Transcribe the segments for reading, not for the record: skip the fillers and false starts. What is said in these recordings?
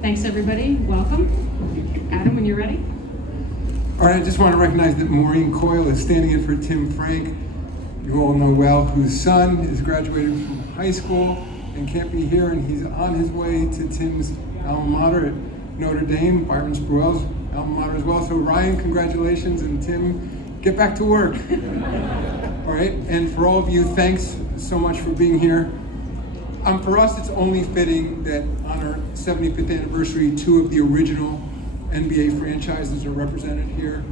Thanks, everybody. Welcome. Adam, when you're ready. All right, I just want to recognize that Maureen Coyle is standing in for Tim Frank. You all know well, whose son is graduating from high school and can't be here, and he's on his way to Tim's alma mater at Notre Dame, Byron Spruell's alma mater as well. So Ryan, congratulations, and Tim, get back to work. All right, and for all of you, thanks so much for being here. For us, it's only fitting that on our 75th anniversary, two of the original NBA franchises are represented here.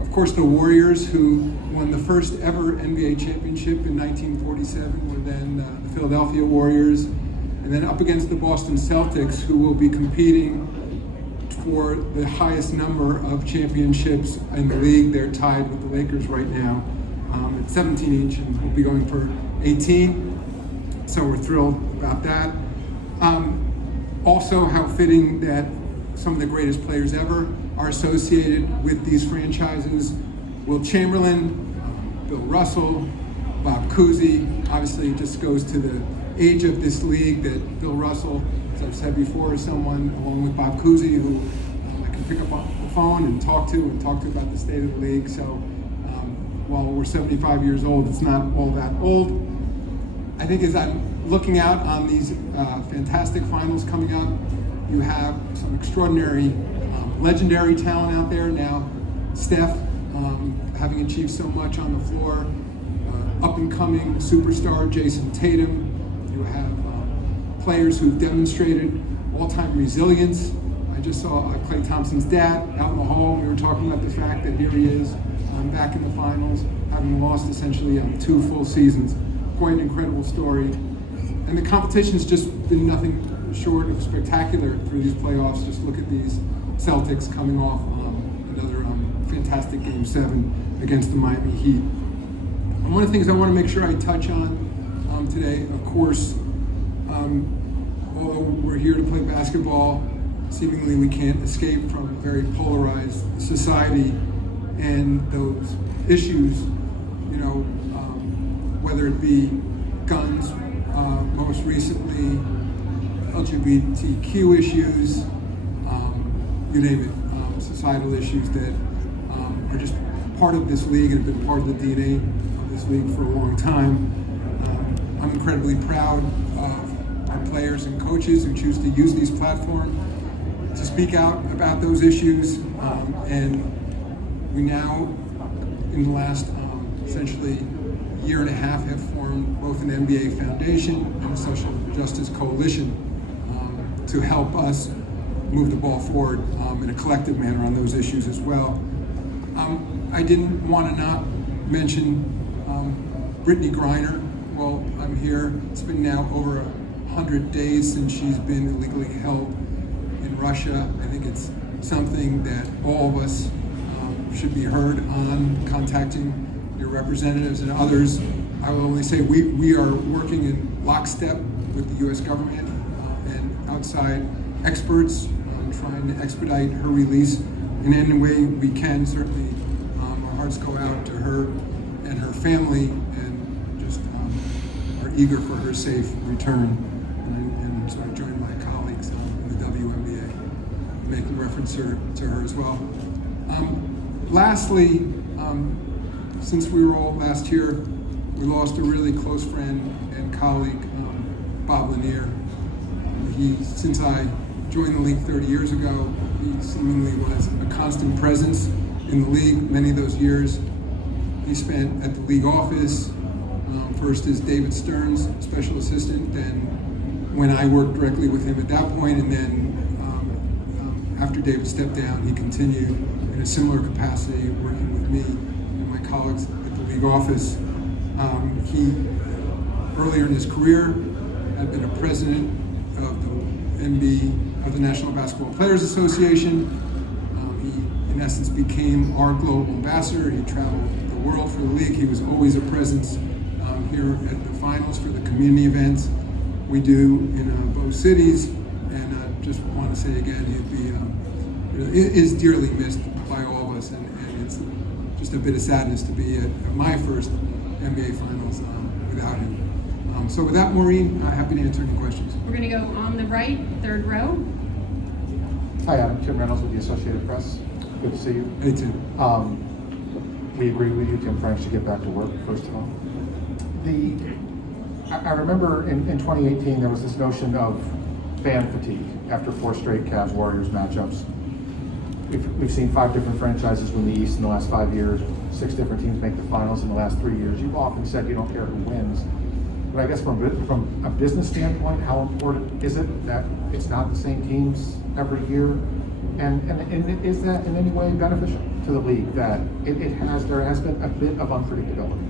Of course, the Warriors, who won the first ever NBA championship in 1947, were then the Philadelphia Warriors. And then up against the Boston Celtics, who will be competing for the highest number of championships in the league. They're tied with the Lakers right now at 17 each, and will be going for 18. So we're thrilled about that. Also, how fitting that some of the greatest players ever are associated with these franchises. Will Chamberlain, Bill Russell, Bob Cousy. Obviously, it just goes to the age of this league that Bill Russell, as I've said before, is someone, along with Bob Cousy, who I can pick up on the phone and talk to about the state of the league. So while we're 75 years old, it's not all that old. I think as I'm looking out on these fantastic finals coming up, you have some extraordinary, legendary talent out there now. Steph, having achieved so much on the floor, up-and-coming superstar Jason Tatum. You have players who've demonstrated all-time resilience. I just saw Klay Thompson's dad out in the hall. We were talking about the fact that here he is back in the finals, having lost essentially 2 full seasons. Quite an incredible story. And the competition's just been nothing short of spectacular through these playoffs. Just look at these Celtics coming off another fantastic Game 7 against the Miami Heat. And one of the things I want to make sure I touch on today, of course, although we're here to play basketball, seemingly we can't escape from a very polarized society and those issues, whether it be guns, most recently LGBTQ issues, you name it, societal issues that are just part of this league and have been part of the DNA of this league for a long time. I'm incredibly proud of our players and coaches who choose to use these platforms to speak out about those issues, and we now, in the last essentially year and a half, have formed both an NBA Foundation and a Social Justice Coalition to help us move the ball forward in a collective manner on those issues as well. I didn't want to not mention Brittany Griner. Well, I'm here. It's been now over 100 days since she's been illegally held in Russia. I think it's something that all of us should be heard on, contacting your representatives and others. I will only say we are working in lockstep with the U.S. government and outside experts on trying to expedite her release in any way we can. Certainly, our hearts go out to her and her family, and just are eager for her safe return. And so I join my colleagues in the WNBA, making reference to her as well. Lastly, since we were all last year, we lost a really close friend and colleague, Bob Lanier. Since I joined the league 30 years ago, he seemingly was a constant presence in the league. Many of those years he spent at the league office, first as David Stern's special assistant, then when I worked directly with him at that point, and then after David stepped down, he continued in a similar capacity working with me and my colleagues at the league office. He, earlier in his career, had been a president of the National Basketball Players Association. He, in essence, became our global ambassador. He traveled the world for the league. He was always a presence here at the finals for the community events we do in both cities. And I just want to say again, he is dearly missed by all of us, and it's just a bit of sadness to be at my first NBA Finals without him. So with that, Maureen, happy to answer any questions. We're going to go on the right, third row. Hi, I'm Tim Reynolds with the Associated Press. Good to see you. Hey, Tim. We agree with you. Tim Franks should get back to work, first of all. I remember in 2018 there was this notion of fan fatigue after 4 straight Cavs-Warriors matchups. We've seen 5 different franchises win the East in the last 5 years, 6 different teams make the finals in the last 3 years. You've often said you don't care who wins. But I guess from a business standpoint, how important is it that it's not the same teams every year? And is that in any way beneficial to the league that there has been a bit of unpredictability?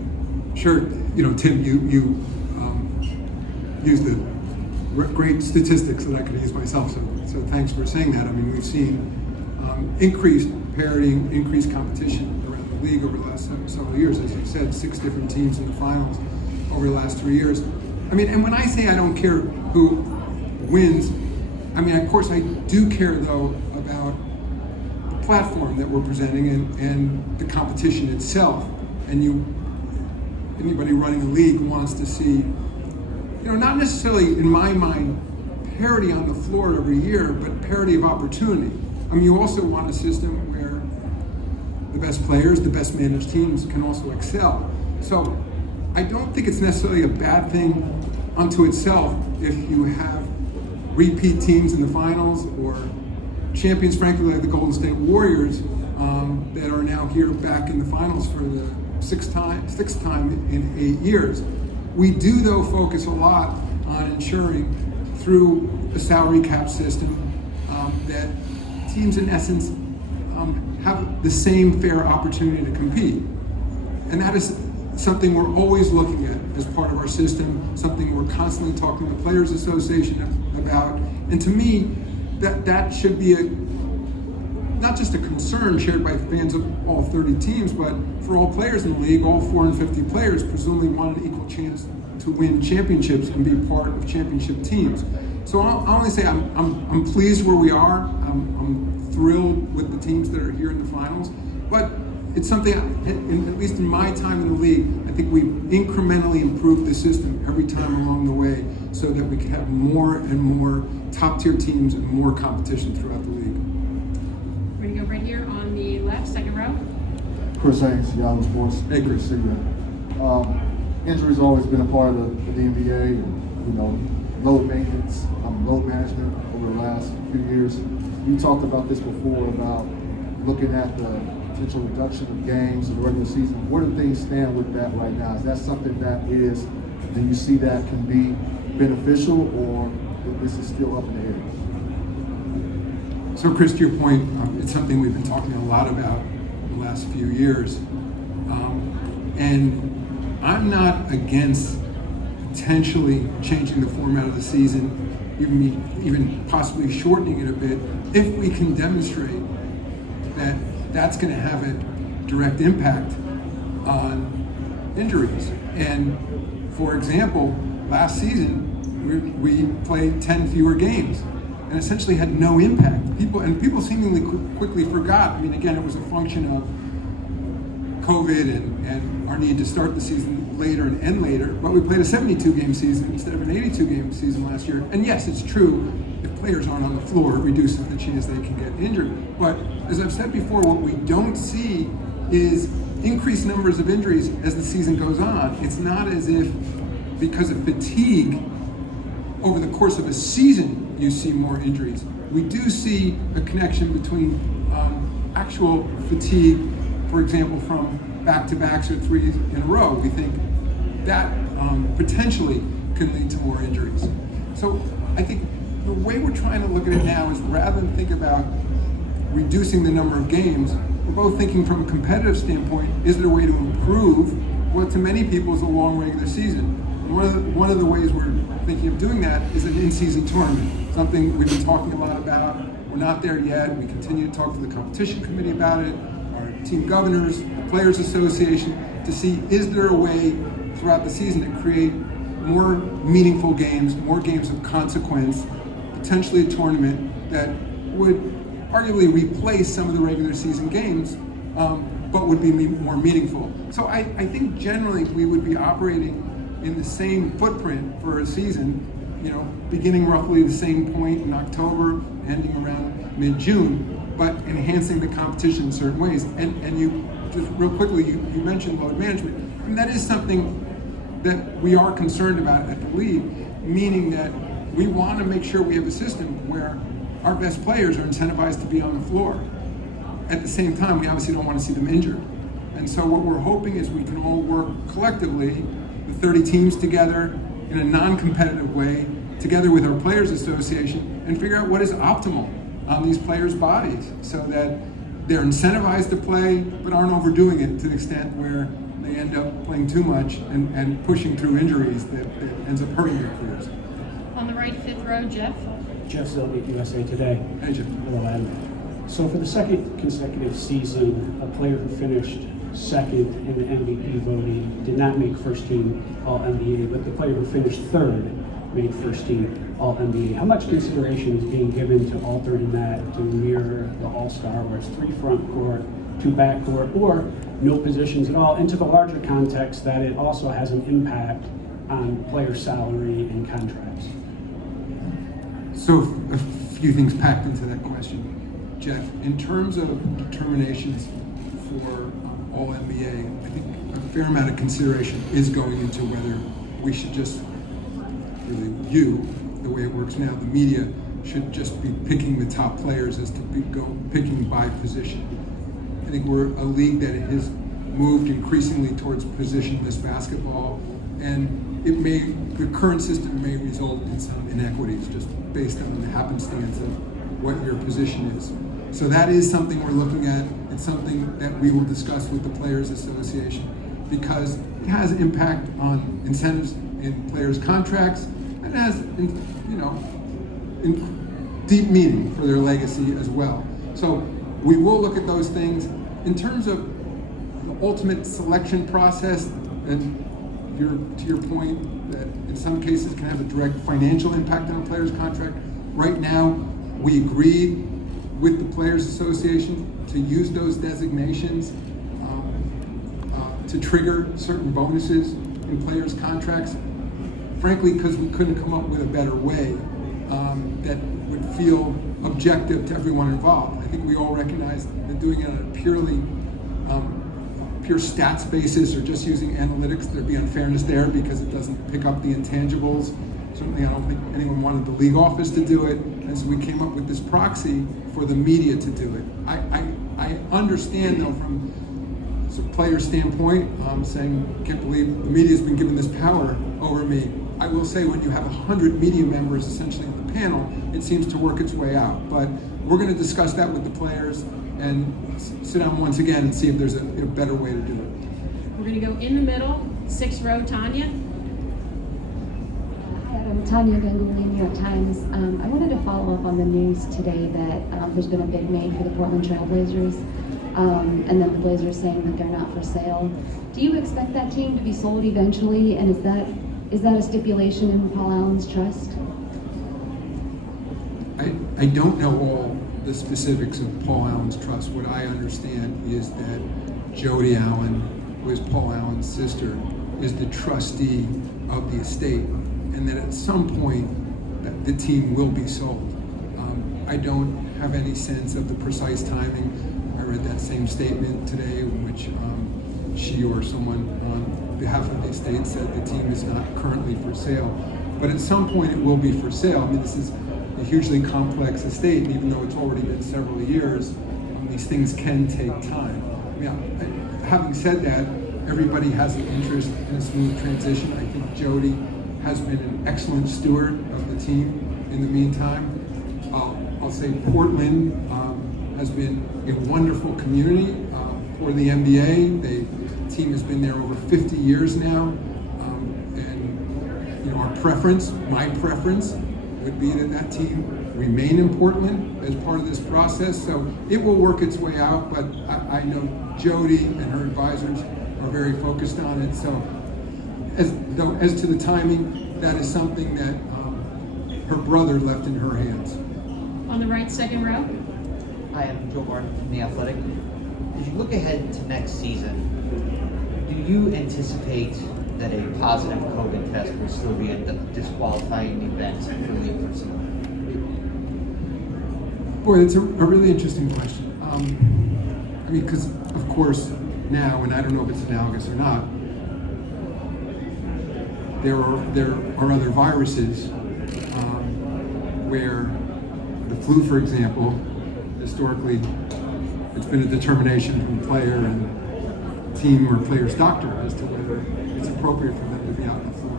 Sure. Tim, you used the great statistics that I could use myself. So thanks for saying that. I mean, we've seen increased parity, increased competition around the league over the last several years. As you said, 6 different teams in the finals over the last 3 years. I mean, and when I say I don't care who wins, I mean, of course I do care though about the platform that we're presenting and the competition itself. And anybody running a league wants to see, not necessarily in my mind parity on the floor every year, but parity of opportunity. I mean, you also want a system where the best players, the best managed teams can also excel. So I don't think it's necessarily a bad thing unto itself if you have repeat teams in the finals or champions, frankly, like the Golden State Warriors, that are now here back in the finals for the sixth time in 8 years. We do, though, focus a lot on ensuring through the salary cap system that teams, in essence, have the same fair opportunity to compete. And that is something we're always looking at as part of our system, something we're constantly talking to the Players Association about. And to me, that should be not just a concern shared by fans of all 30 teams, but for all players in the league. All 450 players presumably want an equal chance to win championships and be part of championship teams. So I'll only say I'm pleased where we are. I'm thrilled with the teams that are here in the finals. But it's something, at least in my time in the league, I think we've incrementally improved the system every time along the way so that we can have more and more top-tier teams and more competition throughout the league. We're going to go right here on the left, second row. Chris Haynes, Yahoo Sports. Hey, Chris. Good to see you. Injuries always been a part of the NBA, and load maintenance, load management over the last few years. You talked about this before about looking at the potential reduction of games in the regular season. Where do things stand with that right now? Is that something do you see that can be beneficial, or this is still up in the air? So, Chris, to your point, it's something we've been talking a lot about the last few years. And I'm not against potentially changing the format of the season, even possibly shortening it a bit, if we can demonstrate that that's going to have a direct impact on injuries. And for example, last season we played 10 fewer games and essentially had no impact. People seemingly quickly forgot. I mean, again, it was a function of COVID and our need to start the season later and end later, but we played a 72-game season instead of an 82-game season last year. And yes, it's true, if players aren't on the floor, it reduces the chance they can get injured. But as I've said before, what we don't see is increased numbers of injuries as the season goes on. It's not as if because of fatigue over the course of a season you see more injuries. We do see a connection between actual fatigue, for example, from back-to-backs or 3 in a row. We think that potentially can lead to more injuries. So I think the way we're trying to look at it now is, rather than think about reducing the number of games, we're both thinking from a competitive standpoint, is there a way to improve what to many people is a long regular season? And one of the ways we're thinking of doing that is an in-season tournament, something we've been talking a lot about. We're not there yet. We continue to talk to the competition committee about it, our team governors, Players Association, to see, is there a way throughout the season to create more meaningful games, more games of consequence, potentially a tournament that would arguably replace some of the regular season games, but would be more meaningful. So I think generally we would be operating in the same footprint for a season, beginning roughly the same point in October, ending around mid-June, but enhancing the competition in certain ways. And you, just real quickly, you mentioned load management. I mean, that is something that we are concerned about at the league, meaning that we want to make sure we have a system where our best players are incentivized to be on the floor. At the same time, we obviously don't want to see them injured. And so what we're hoping is we can all work collectively, the 30 teams together in a non-competitive way, together with our Players Association, and figure out what is optimal on these players' bodies so that they're incentivized to play, but aren't overdoing it to the extent where they end up playing too much and pushing through injuries that ends up hurting their careers. On the right, fifth row, Jeff. Jeff Zilnick, USA Today. Hey, Jeff. Hello, Adam. So for the second consecutive season, a player who finished second in the MVP voting did not make first team All-NBA, but the player who finished third made first team All-NBA. How much consideration is being given to altering that to mirror the All-Star, where it's 3 front court, 2 back court, or no positions at all, into the larger context that it also has an impact on player salary and contracts? So a few things packed into that question, Jeff. In terms of determinations for All-NBA, I think a fair amount of consideration is going into whether we should just, really the way it works now, the media should just be picking the top players as to be picking by position. I think we're a league that has moved increasingly towards positionless basketball, and the current system may result in some inequities just based on the happenstance of what your position is. So that is something we're looking at. It's something that we will discuss with the Players Association because it has impact on incentives in players' contracts and has, deep meaning for their legacy as well. So we will look at those things. In terms of the ultimate selection process, and to your point, that in some cases can have a direct financial impact on a player's contract. Right now, we agreed with the Players Association to use those designations to trigger certain bonuses in players' contracts, frankly, because we couldn't come up with a better way that would feel objective to everyone involved. I think we all recognize that doing it on a pure stats basis or just using analytics, there'd be unfairness there because it doesn't pick up the intangibles. Certainly, I don't think anyone wanted the league office to do it, and so we came up with this proxy for the media to do it. I understand, though, from a player standpoint, saying, can't believe the media's been given this power over me. I will say when you have 100 media members essentially on the panel, it seems to work its way out. But we're going to discuss that with the players and sit down once again and see if there's a better way to do it. We're going to go in the middle, sixth row, Tanya. Hi, I'm Tanya Ganguly, New York Times. I wanted to follow up on the news today that there's been a bid made for the Portland Trail Blazers, and then the Blazers saying that they're not for sale. Do you expect that team to be sold eventually, and is that a stipulation in Paul Allen's trust? I don't know all the specifics of Paul Allen's trust. What I understand is that Jody Allen, who is Paul Allen's sister, is the trustee of the estate, and that at some point that the team will be sold. I don't have any sense of the precise timing. I read that same statement today in which she or someone on behalf of the estate said the team is not currently for sale. But at some point it will be for sale. I mean, this is a hugely complex estate, and even though it's already been several years, these things can take time. Having said that, everybody has an interest in a smooth transition. I think Jody has been an excellent steward of the team in the meantime. I'll say Portland has been a wonderful community for the NBA. The team has been there over 50 years now. And our preference, my preference, would be that team remain in Portland as part of this process. So it will work its way out, but I know Jody and her advisors are very focused on it. So as to the timing, that is something that her brother left in her hands. On the right, second row. Hi, I'm Joe Martin from The Athletic. As you look ahead to next season, do you anticipate that a positive COVID test will still be a disqualifying event for the league for some? Boy, it's a really interesting question. I mean, because of course now, and I don't know if it's analogous or not, there are other viruses where the flu, for example, historically, it's been a determination from player and team or player's doctor as to whether it's appropriate for them to be out on the floor.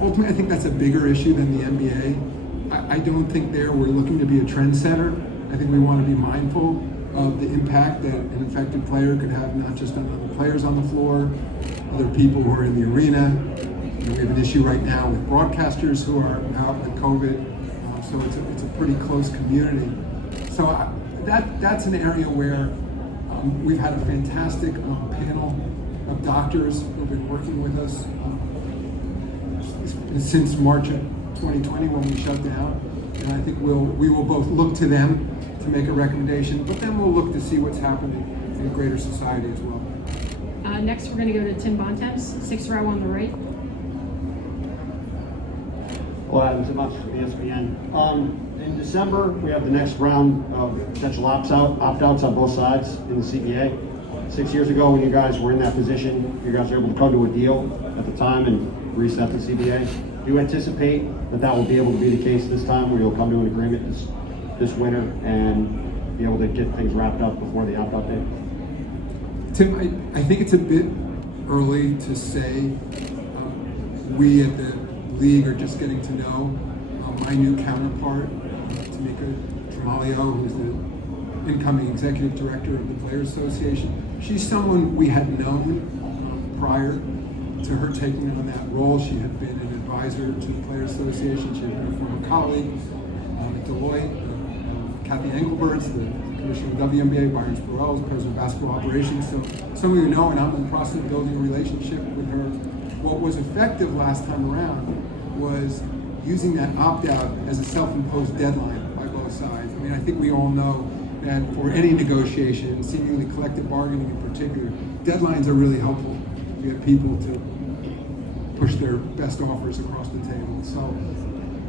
Ultimately, I think that's a bigger issue than the NBA. I don't think we're looking to be a trendsetter. I think we want to be mindful of the impact that an infected player could have, not just on other players on the floor, other people who are in the arena. We have an issue right now with broadcasters who are out with COVID. So it's a pretty close community. So that's an area where we've had a fantastic panel of doctors who've been working with us since March of 2020 when we shut down. And I think we will both look to them to make a recommendation, but then we'll look to see what's happening in greater society as well. Next, we're going to go to Tim Bontemps, 6th row on the right. Well, Adam Timmons from ESPN. In December, we have the next round of potential opt-outs on both sides in the CBA. 6 years ago, when you guys were in that position, you guys were able to come to a deal at the time and reset the CBA. Do you anticipate that will be able to be the case this time, where you'll come to an agreement this winter and be able to get things wrapped up before the opt-out date? Tim, I think it's a bit early to say. We at the league are just getting to know my new counterpart, Tamika Tremalio, who's the incoming executive director of the Players Association. She's someone we had known prior to her taking on that role. She had been an advisor to the Players Association. She had been a former colleague at Deloitte. Kathy Engelbert's the commissioner of the WNBA, Byron Sporrell is president of basketball operations. So someone you know, and I'm in the process of building a relationship with her. What was effective last time around was using that opt-out as a self-imposed deadline by both sides. I mean, I think we all know that for any negotiation, seemingly collective bargaining in particular, deadlines are really helpful. You get people to push their best offers across the table. So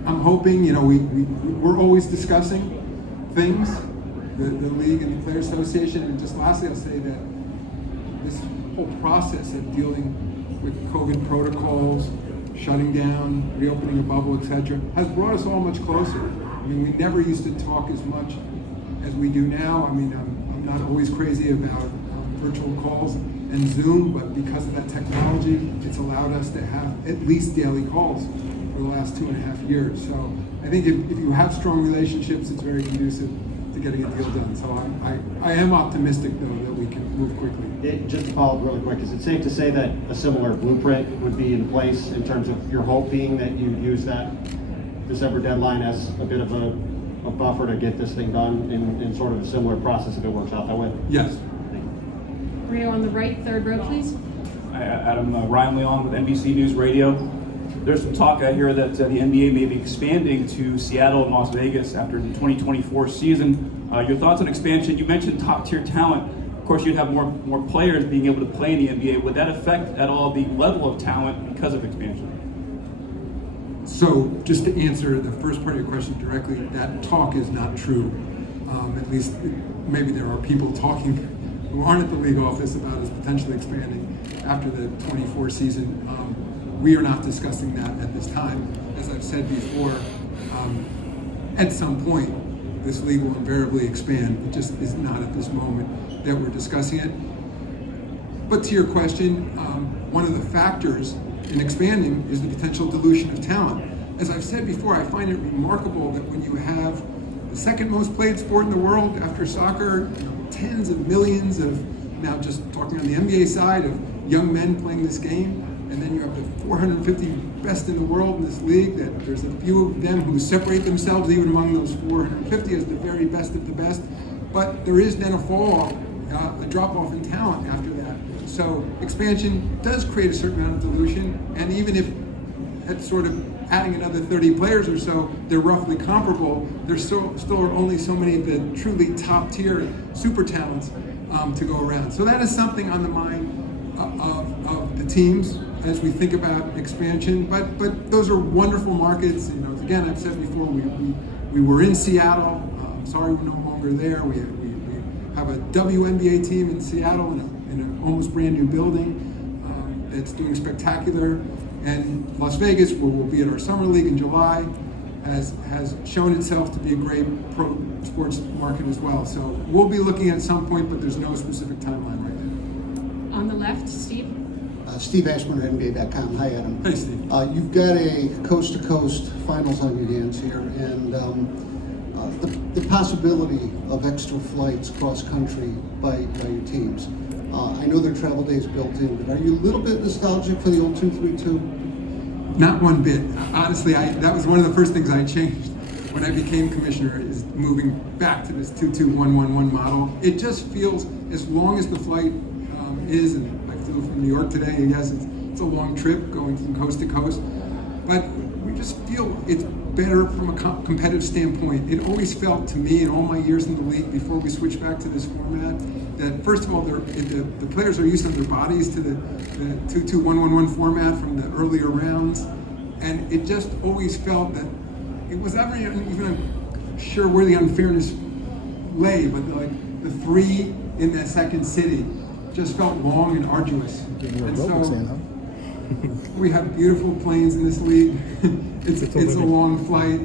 I'm hoping, we're always discussing things, the league and the Players Association. And just lastly, I'll say that this whole process of dealing with COVID protocols, shutting down, reopening a bubble, etc., has brought us all much closer. I mean, we never used to talk as much as we do now. I mean, I'm not always crazy about virtual calls and Zoom, but because of that technology, it's allowed us to have at least daily calls for the last 2.5 years. So I think if you have strong relationships, it's very conducive to getting a deal done. So I am optimistic, though, that we can move quickly. Just to follow up really quick, is it safe to say that a similar blueprint would be in place in terms of your hope being that you use that December deadline as a bit of a buffer to get this thing done in sort of a similar process if it works out that way? Yes. We're going to go on the right, 3rd row, please. Hi, Adam, Ryan Leon with NBC News Radio. There's some talk out here that the NBA may be expanding to Seattle and Las Vegas after the 2024 season. Your thoughts on expansion? You mentioned top-tier talent. Of course, you'd have more players being able to play in the NBA. Would that affect at all the level of talent because of expansion? So just to answer the first part of your question directly, that talk is not true. At least maybe there are people talking who aren't at the league office about us potentially expanding after the 24 season. We are not discussing that at this time. As I've said before, at some point, this league will invariably expand. It just is not at this moment that we're discussing it. But to your question, one of the factors in expanding is the potential dilution of talent. As I've said before, I find it remarkable that when you have the second most played sport in the world after soccer, tens of millions of, now just talking on the NBA side, of young men playing this game, and then you have the 450 best in the world in this league, that there's a few of them who separate themselves even among those 450 as the very best of the best. But there is then a fall, a drop off in talent after that. So expansion does create a certain amount of dilution, and even if it's sort of adding another 30 players or so, they're roughly comparable. There still are only so many of the truly top tier super talents to go around. So that is something on the mind of the teams as we think about expansion. But those are wonderful markets. Again, I've said before, we we were in Seattle. Sorry we're no longer there. We have a WNBA team in Seattle in an almost brand new building. It's doing spectacular. And Las Vegas, where we'll be at our Summer League in July, has shown itself to be a great pro sports market as well. So we'll be looking at some point, but there's no specific timeline right now. On the left, Steve. Steve Ashburn, NBA.com. Hi, Adam. Hey, Steve. You've got a coast-to-coast finals on your hands here, and the possibility of extra flights cross-country by your teams. I know there are travel days built in, but are you a little bit nostalgic for the old 2-3-2? Not one bit. Honestly, that was one of the first things I changed when I became commissioner, is moving back to this 2-2-1-1-1 model. It just feels, as long as the flight is, and I flew from New York today, and yes, it's a long trip going from coast to coast, but we just feel it's better from a competitive standpoint. It always felt to me in all my years in the league before we switched back to this format that, first of all, the players are used to their bodies to the 2-2-1-1-1 format from the earlier rounds, and it just always felt that it was never even sure where the unfairness lay, but the three in that second city just felt long and arduous. And so we have beautiful planes in this league. It's a long flight,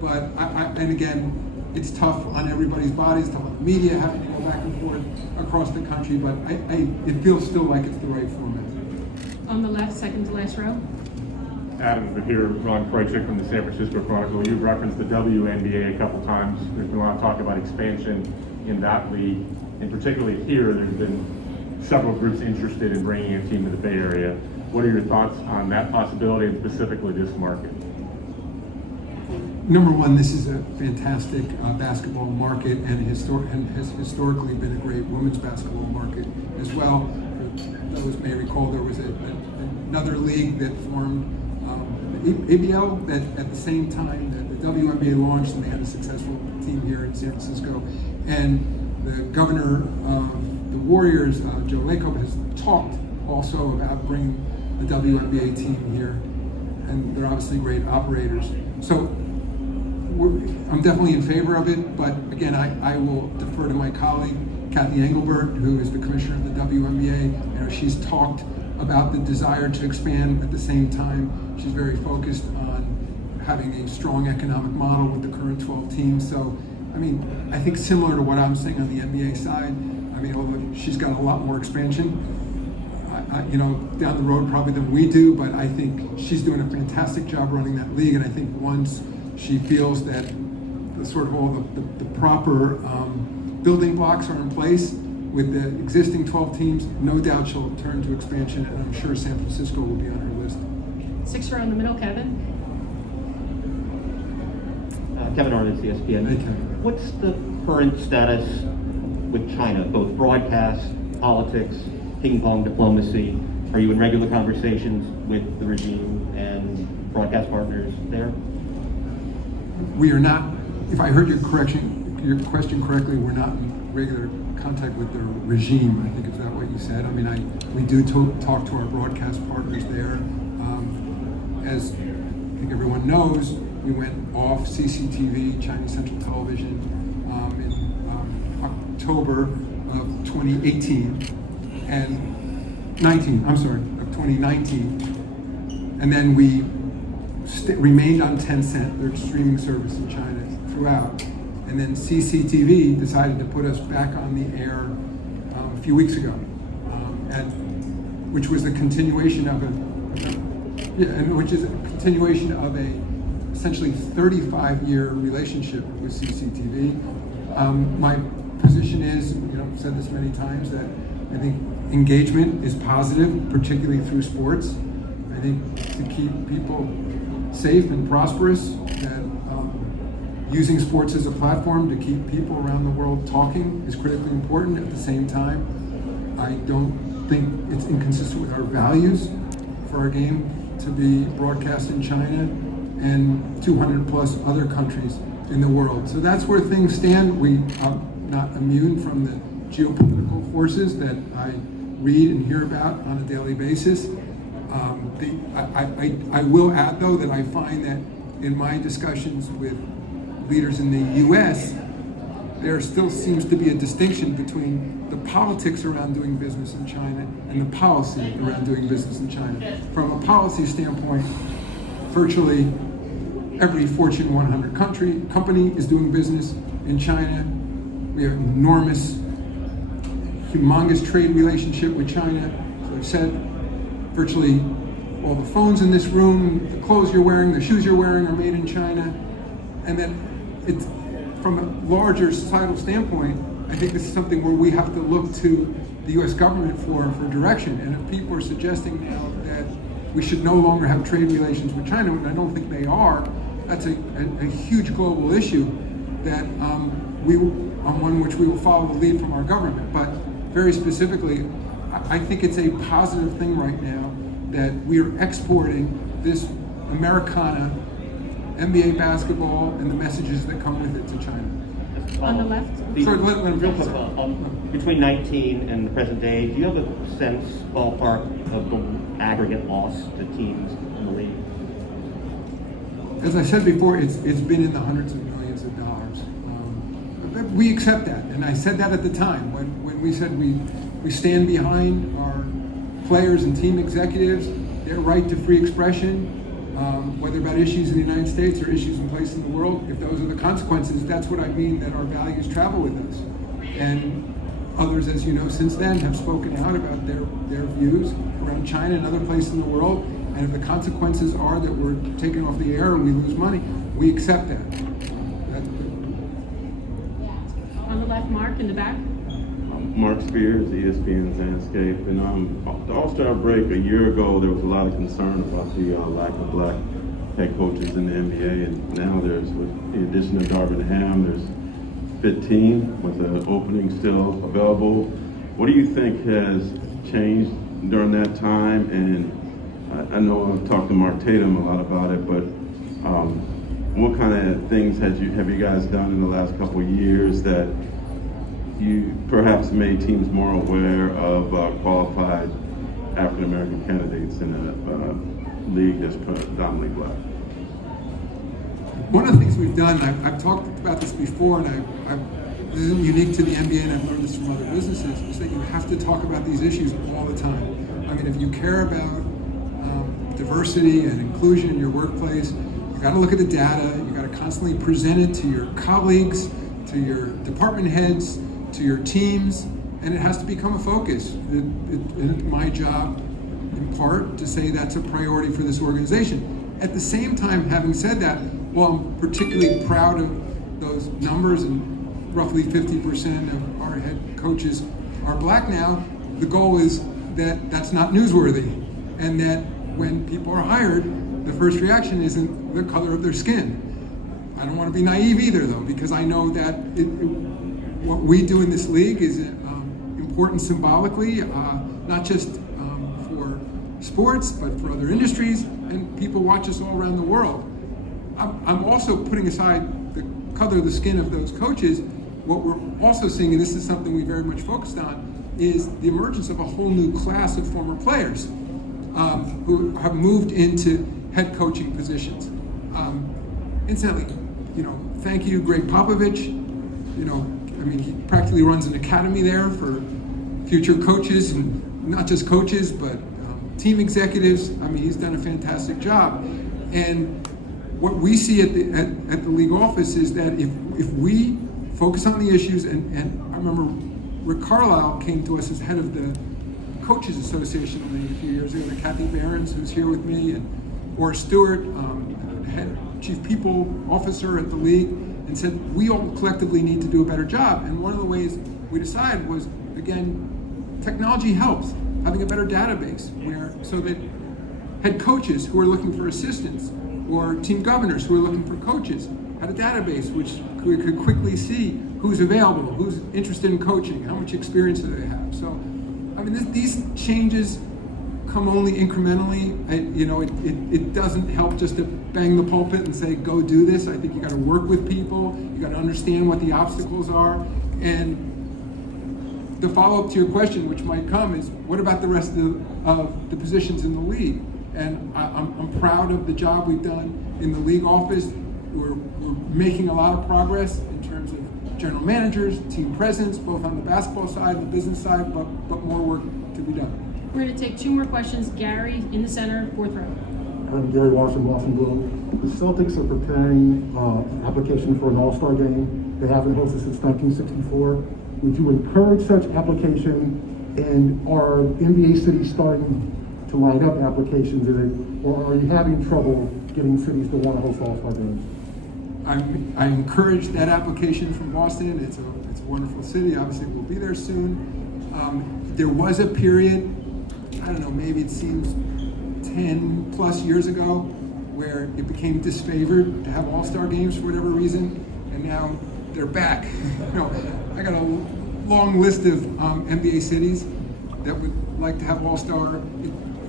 but and again, it's tough on everybody's bodies, tough on the media, having to go back and forth across the country, but it feels still like it's the right format. On the left, second to last row. Adam, here, Ron Kreutzig from the San Francisco Chronicle. You've referenced the WNBA a couple times. There's been a lot of talk about expansion in that league, and particularly here, there's been several groups interested in bringing a team to the Bay Area. What are your thoughts on that possibility and specifically this market? Number one, this is a fantastic basketball market and has historically been a great women's basketball market as well. For those may recall, there was another league that formed, ABL, that at the same time that the WNBA launched, and they had a successful team here in San Francisco. And the governor of the Warriors, Joe Lacob, has talked also about bringing the WNBA team here, and they're obviously great operators. So I'm definitely in favor of it, but again, I will defer to my colleague, Kathy Engelbert, who is the commissioner of the WNBA. You know, she's talked about the desire to expand. At the same time, she's very focused on having a strong economic model with the current 12 teams. So, I mean, I think similar to what I'm saying on the NBA side, I mean, although she's got a lot more expansion, you know, down the road probably than we do, but I think she's doing a fantastic job running that league. And I think once she feels that the sort of all the proper building blocks are in place with the existing 12 teams, no doubt she'll turn to expansion, and I'm sure San Francisco will be on her list. Sixth row in the middle, Kevin. Kevin Arnott, ESPN. Hey, Kevin. What's the current status with China, both broadcast, politics, ping pong diplomacy? Are you in regular conversations with the regime and broadcast partners there? We are not, if I heard your question correctly, we're not in regular contact with the regime, I think is that what you said. I mean, we do talk to our broadcast partners there. As I think everyone knows, we went off CCTV, Chinese Central Television, in October of 2018, and 2019. And then we remained on Tencent, their streaming service in China, throughout. And then CCTV decided to put us back on the air a few weeks ago, and which was a continuation of a essentially 35-year relationship with CCTV. My position is, you know, I've said this many times, that I think engagement is positive, particularly through sports. I think to keep people safe and prosperous, that using sports as a platform to keep people around the world talking is critically important. At the same time, I don't think it's inconsistent with our values for our game to be broadcast in China and 200 plus other countries in the world. So that's where things stand. We are not immune from the geopolitical forces that I read and hear about on a daily basis. I will add, though, that I find that in my discussions with leaders in the U.S., there still seems to be a distinction between the politics around doing business in China and the policy around doing business in China. From a policy standpoint, virtually every Fortune 100 company is doing business in China. We have an enormous, humongous trade relationship with China. So I've said virtually all the phones in this room, the clothes you're wearing, the shoes you're wearing are made in China. And then it's, from a larger societal standpoint, I think this is something where we have to look to the U.S. government for direction. And if people are suggesting now that we should no longer have trade relations with China, and I don't think they are, that's a huge global issue that on one which we will follow the lead from our government. But very specifically, I think it's a positive thing right now that we are exporting this Americana, NBA basketball, and the messages that come with it to China. On the left. Sorry, let him Real quick, between 19 and the present day, do you have a sense, ballpark, of the aggregate loss to teams in the league? As I said before, it's been in the hundreds of millions of dollars. We accept that, and I said that at the time when we said we stand behind our players and team executives, their right to free expression, whether about issues in the United States or issues in place in the world. If those are the consequences, that's what I mean, that our values travel with us. And others, as you know, since then have spoken out about their views around China and other places in the world. And if the consequences are that we're taken off the air or we lose money, we accept that. On the left, Mark, in the back. Mark Spears, ESPN's Landscape. And the All-Star break a year ago, there was a lot of concern about the lack of black head coaches in the NBA. And now there's, with the addition of Darvin Ham, there's 15 with an opening still available. What do you think has changed during that time? And I know I've talked to Mark Tatum a lot about it, but what kind of things have you guys done in the last couple of years that you perhaps made teams more aware of qualified African American candidates in a league that's predominantly black? One of the things we've done, I've talked about this before, and this isn't unique to the NBA, and I've learned this from other businesses, is that you have to talk about these issues all the time. I mean, if you care about diversity and inclusion in your workplace, you got to look at the data, you got to constantly present it to your colleagues, to your department heads, to your teams, and it has to become a focus. It's my job, in part, to say that's a priority for this organization. At the same time, having said that, while I'm particularly proud of those numbers, and roughly 50% of our head coaches are black now, the goal is that that's not newsworthy, and that when people are hired, the first reaction isn't the color of their skin. I don't want to be naive either, though, because I know that what we do in this league is important symbolically, not just for sports, but for other industries, and people watch us all around the world. I'm also putting aside the color of the skin of those coaches. What we're also seeing, and this is something we very much focused on, is the emergence of a whole new class of former players who have moved into head coaching positions. Incidentally, thank you, Greg Popovich. He practically runs an academy there for future coaches, and not just coaches, but team executives. He's done a fantastic job. And what we see at the league office is that if we focus on the issues, and I remember Rick Carlisle came to us as head of the Coaches Association a few years ago, Kathy Behrens, who's here with me, and Orr Stewart, head chief people officer at the league, and said we all collectively need to do a better job. And one of the ways we decided was, again, technology helps, having a better database so that head coaches who are looking for assistants or team governors who are looking for coaches had a database which we could quickly see who's available, who's interested in coaching, how much experience do they have. So, these changes come only incrementally. It doesn't help just to bang the pulpit and say, go do this. I think you got to work with people. You got to understand what the obstacles are. And the follow-up to your question, which might come, is what about the rest of the positions in the league? And I'm proud of the job we've done in the league office. we're making a lot of progress in terms of general managers, team presidents, both on the basketball side and the business side, but more work to be done. We're going to take 2 more questions. Gary in the center, 4th row. I'm Gary Washington, Boston Blue. The Celtics are preparing an application for an All-Star game. They haven't hosted since 1964. Would you encourage such application, and are NBA cities starting to line up applications, or are you having trouble getting cities to want to host All-Star games? I encourage that application from Boston. It's a wonderful city. Obviously, we'll be there soon. There was a period, I don't know, maybe it seems 10 plus years ago, where it became disfavored to have All-Star games for whatever reason, and now they're back. I got a long list of NBA cities that would like to have All-Star.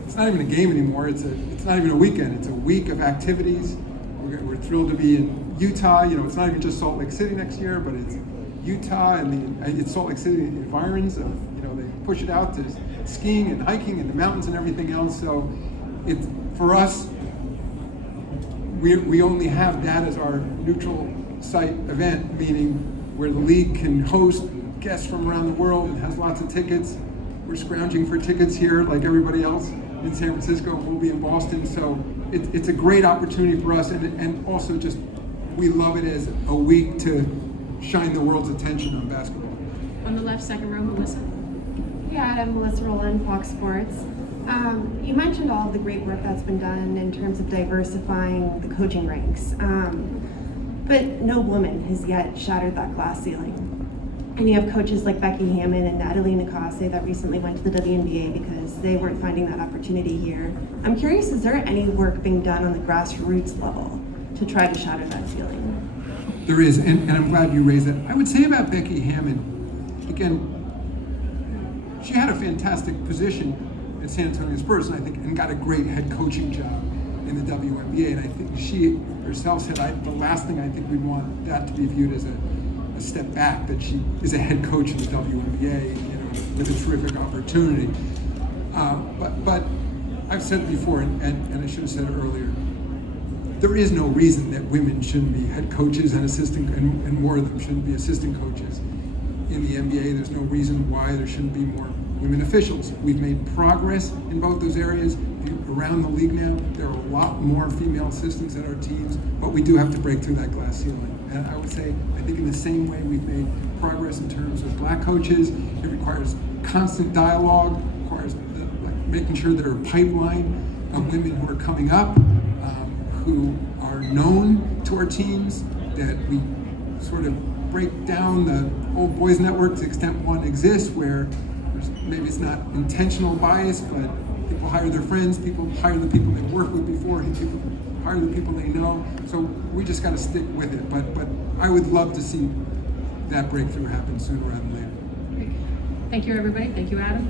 It's not even a game anymore. It's not even a weekend. It's a week of activities. We're thrilled to be in Utah. It's not even just Salt Lake City next year, but it's Utah and it's Salt Lake City environs of, they push it out to skiing and hiking and the mountains and everything else. So it's, for us, we only have that as our neutral site event, meaning where the league can host guests from around the world and has lots of tickets. We're scrounging for tickets here like everybody else in San Francisco. We'll be in Boston. So it's a great opportunity for us, and also just we love it as a week to shine the world's attention on basketball. On the left, 2nd row, Melissa. Hey Adam, Melissa Rowland, Fox Sports. You mentioned all of the great work that's been done in terms of diversifying the coaching ranks, but no woman has yet shattered that glass ceiling. And you have coaches like Becky Hammond and Natalie Nakase that recently went to the WNBA because they weren't finding that opportunity here. I'm curious, is there any work being done on the grassroots level to try to shatter that ceiling? There is, and I'm glad you raised that. I would say about Becky Hammond, again, she had a fantastic position at San Antonio Spurs, and got a great head coaching job in the WNBA. And I think she herself said, the last thing I think we'd want that to be viewed as a step back, that she is a head coach in the WNBA, with a terrific opportunity. But I've said it before, and I should have said it earlier. There is no reason that women shouldn't be head coaches and and more of them shouldn't be assistant coaches in the NBA. There's no reason why there shouldn't be more women officials. We've made progress in both those areas. Around the league now, there are a lot more female assistants at our teams, but we do have to break through that glass ceiling. And I would say, I think in the same way we've made progress in terms of black coaches, it requires constant dialogue, requires making sure there are a pipeline of women who are coming up, who are known to our teams, that we sort of break down the old boys network to the extent one exists, where maybe it's not intentional bias, but people hire their friends, people hire the people they work with before, and people hire the people they know. So we just got to stick with it. But I would love to see that breakthrough happen sooner rather than later. Thank you, everybody. Thank you, Adam.